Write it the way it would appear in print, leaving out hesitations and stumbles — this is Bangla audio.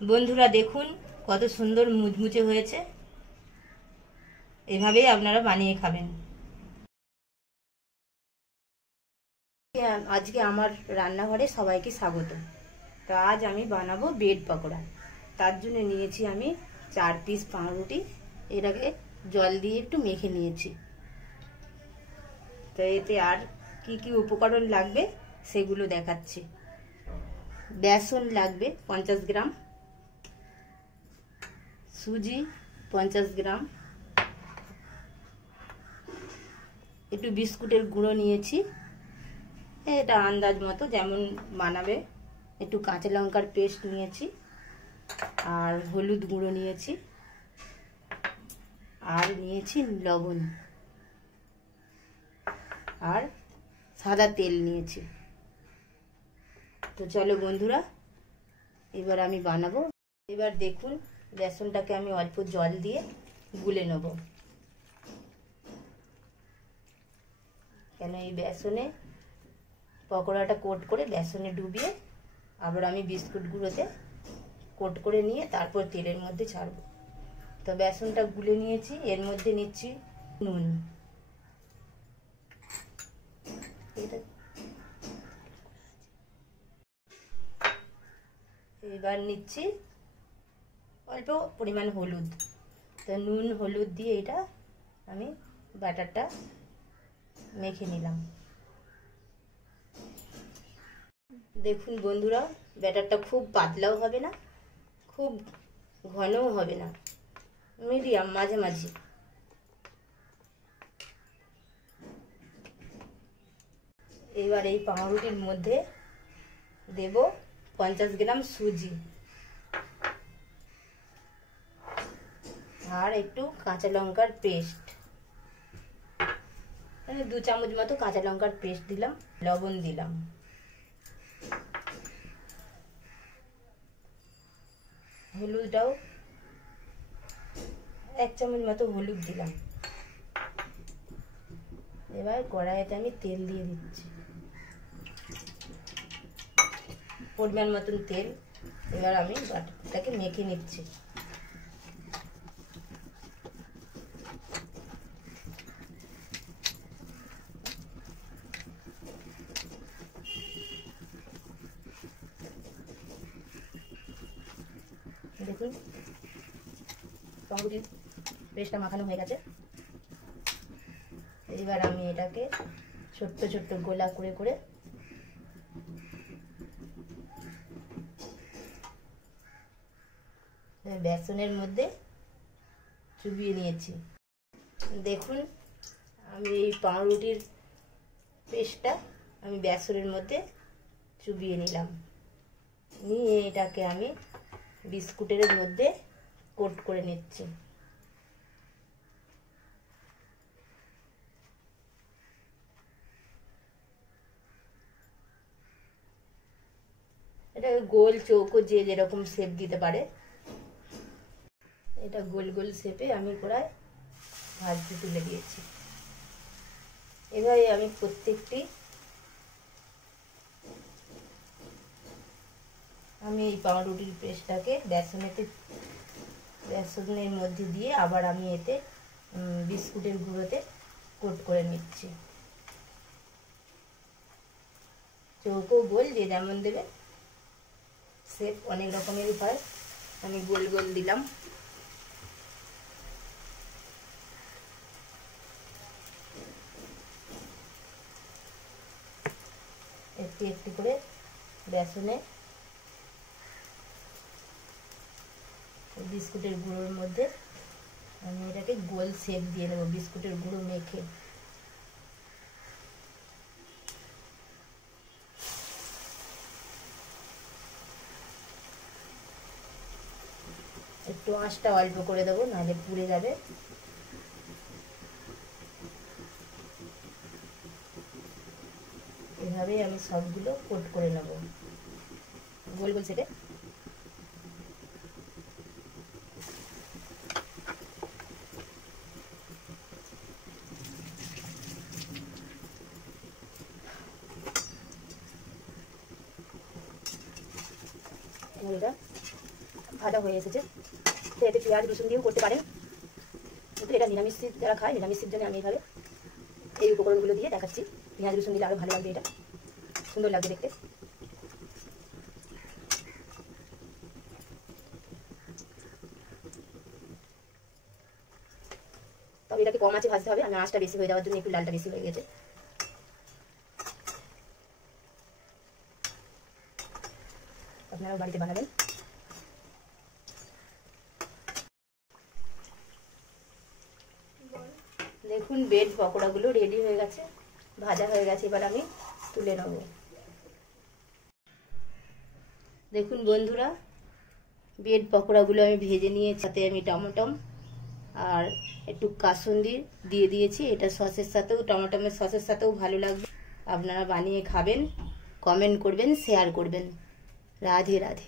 বন্ধুরা দেখুন কত সুন্দর মুচমুচে হয়েছে। এভাবেই আপনারা বানিয়ে খাবেন। আজকে আমার রান্নাঘরে সবাইকে স্বাগত। তো আজ আমি বানাবো ব্রেড পকোড়া। তার জন্য নিয়েছি আমি 4 পিস পাউরুটি। এটাকে জল দিয়ে একটু মেখে নিয়েছি। তো এতে আর কি কি উপকরণ লাগবে সেগুলো দেখাচ্ছি। বেসন লাগবে 50 গ্রাম, সুজি 50 গ্রাম, একটু বিস্কুটের গুঁড়ো নিয়েছি, এটা আন্দাজ মতো যেমন বানাবে। একটু কাঁচা লঙ্কার পেস্ট নিয়েছি, আর হলুদ গুঁড়ো নিয়েছি, আর নিয়েছি লবণ, আর সাদা তেল নিয়েছি। তো চলো বন্ধুরা, এবার আমি বানাবো। এবার দেখুন বেসনটাকে আমি অল্প জল দিয়ে গুলে নেব, কেন এই বেসনে পকোড়াটা কোট করে বেসনে ডুবিয়ে আবার আমি বিস্কুট গুঁড়োতে কোট করে নিয়ে তারপর তেলের মধ্যে ছাড়বো। তো বেসনটা গুলে নিয়েছি, এর মধ্যে নিচ্ছি নুন, এবার নিচ্ছি অল্প পরিমাণ হলুদ। তো নুন হলুদ দিয়ে এটা আমি ব্যাটারটা মেখে নিলাম। দেখুন বন্ধুরা, ব্যাটারটা খুব পাতলাও হবে না, খুব ঘনও হবে না, মিডিয়াম মাঝামাঝি। এবার এই পাউরুটির মধ্যে দেব 50 গ্রাম সুজি, আর একটু কাঁচা লঙ্কার পেস্ট, 2 চামচ মতো কাঁচা লঙ্কার পেস্ট দিলাম, লবণ দিলাম, হলুদটাও 1 চামচ মতো হলুদ দিলাম। এবার কড়াইতে আমি তেল দিয়ে দিচ্ছি, পরিমাণ মতন তেল। এবার আমি বাটারটাকে মেখে নিচ্ছি। দেখুন পাউরুটির পেস্টটা মাখানো হয়ে গেছে। এবার আমি এটাকে ছোট্ট ছোট্ট গোলা করে করে বেসনের মধ্যে চুবিয়ে নিয়েছি। দেখুন আমি এই পাউরুটির পেস্টটা আমি বেসনের মধ্যে চুবিয়ে নিলাম, নিয়ে এটাকে আমি বিস্কুটের মধ্যে কোট করে নিচ্ছি। এটা গোল চৌকো যে যেরকম শেপ দিতে পারে, এটা গোল গোল শেপে আমি কড়ায় ভাজতে তুলে দিয়েছি। এভাবে আমি প্রত্যেকটি আমি এই পাউরুটির পেস্টটাকে বেসনের মধ্যে দিয়ে আবার আমি এতে বিস্কুটের গুঁড়োতে কোট করে নিচ্ছি। চৌকো গোল যে যেমন দেবে, শেপ অনেক রকমেরই হয়, আমি গোল গোল দিলাম। একটু একটু করে বেসনে বিস্কুটের গুঁড়োর মধ্যে আমি এটাকে গোল শেপ দিয়ে নেব, বিস্কুটের গুঁড়ো মেখে। একটু আঁচটা অল্প করে দেবো, নাহলে পুড়ে যাবে। এভাবেই আমি সবগুলো কোট করে নেব গোল গোল শেপে। এটা ভাজা হয়ে এসেছে। তো এতে পেঁয়াজ রসুন দিয়েও করতে পারেন, কিন্তু এটা নিরামিষ যারা খায় নিরামিষের জন্য আমি এইভাবে এই উপকরণগুলো দিয়ে দেখাচ্ছি। পেঁয়াজ রসুন দিলে আরও ভালো লাগবে, এটা সুন্দর লাগবে দেখতে। তবে এটাকে কম আঁচে ভাজতে হবে, আর আঁচটা বেশি হয়ে যাওয়ার জন্য একটু লালটা বেশি হয়ে গেছে। আপনারাও বাড়িতে বানাবেন। দেখুন ব্রেড পকোড়াগুলো রেডি হয়ে গেছে, ভাজা হয়ে গেছে। এবার আমি তুলে নেব। দেখুন বন্ধুরা, ব্রেড পকোড়াগুলো আমি ভেজে নিয়ে সাথে আমি টমেটম আর একটু কাসুন্দি দিয়ে দিয়েছি। এটা সসের সাথেও, টমেটোমের সসের সাথেও ভালো লাগবে। আপনারা বানিয়ে খাবেন, কমেন্ট করবেন, শেয়ার করবেন। রাধে রাধে।